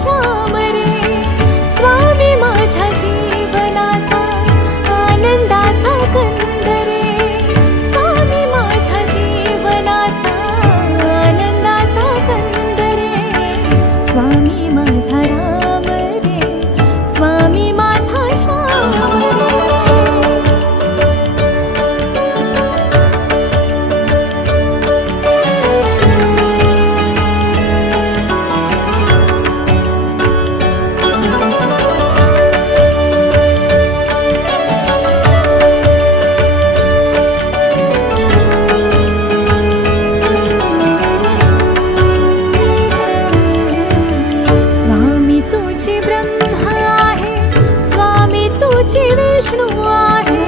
श्याम रे, स्वामी माझ्या जीवनाचा आनंदाचा कंद रे, स्वामी माझ्या जीवनाचा आनंदाचा कंद रे, स्वामी माझा राम रे, स्वामी माझा श्याम रे. स्वामी तुझी ब्रह्मा आहे, स्वामी तुझी विष्णू आहे,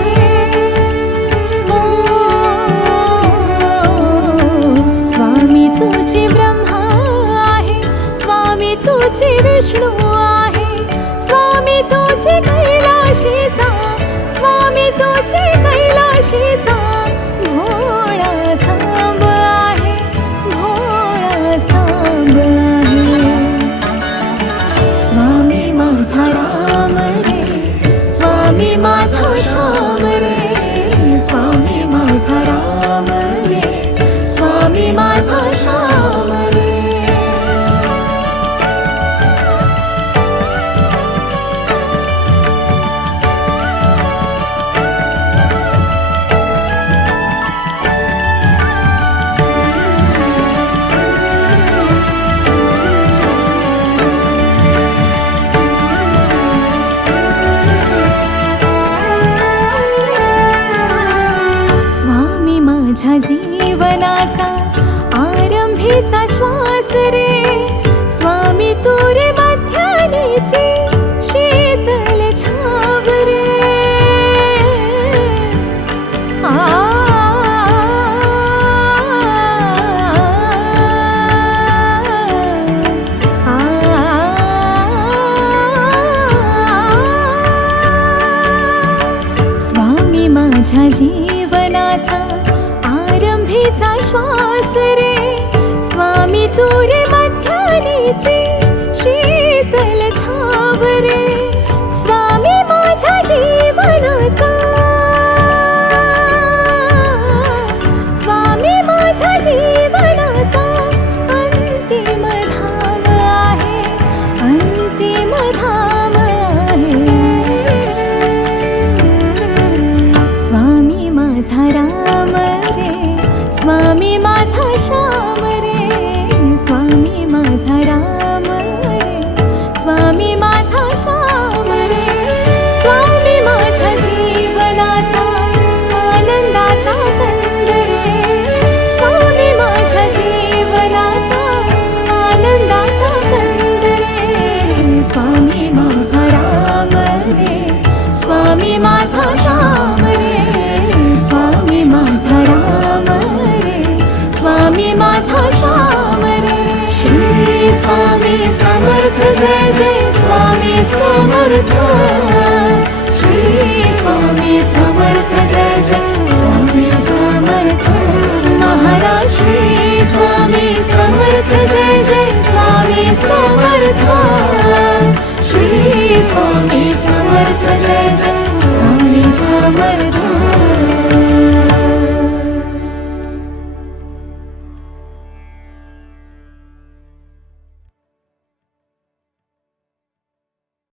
ओ स्वामी तुझी ब्रह्मा आहे, स्वामी तुझी विष्णू आहे, स्वामी तुझी कैलाशीचा, स्वामी तुझी कैलाशीचा भोळा सांब आहे, भोळा सांब आहे. स्वामी माझा राम रे, स्वामी माझा श्याम रे, स्वामी माझा राम रे, स्वामी माझा श्याम रे. स्वामी माझ्या जीवनाचा आरंभीचा श्वास रे, स्वामी तू रे मध्यानीची शीतल छाव रे, आ स्वामी माझ्या जीवनाचा आरंभीचा श्वास रे, स्वामी तू रे मध्यानीची शीतल छाव रे, स्वामी माझ्या जीवनाचा, स्वामी माझ्या जीवनाचा अंतिम धाम आहे, अंतिम धाम आहे. स्वामी माझा राम रे, स्वामी माझा श्याम रे, स्वामी माझा राम रे, स्वामी माझा श्याम रे. स्वामी माझ्या जीवनाचा आनंदाचा कंद रे, स्वामी माझ्या जीवनाचा आनंदाचा कंद रे, स्वामी माझा राम रे, स्वामी माझा श्याम रे, स्वामी माझा राम रे, स्वामी माझा श्याम रे. श्री स्वामी समर्थ जय जय स्वामी समर्थ, श्री स्वामी समर्थ जय जय स्वामी समर्थ महाराज, श्री स्वामी समर्थ जय जय स्वामी समर्थ, श्री स्वामी समर्थ जय जय स्वामी समर्थ.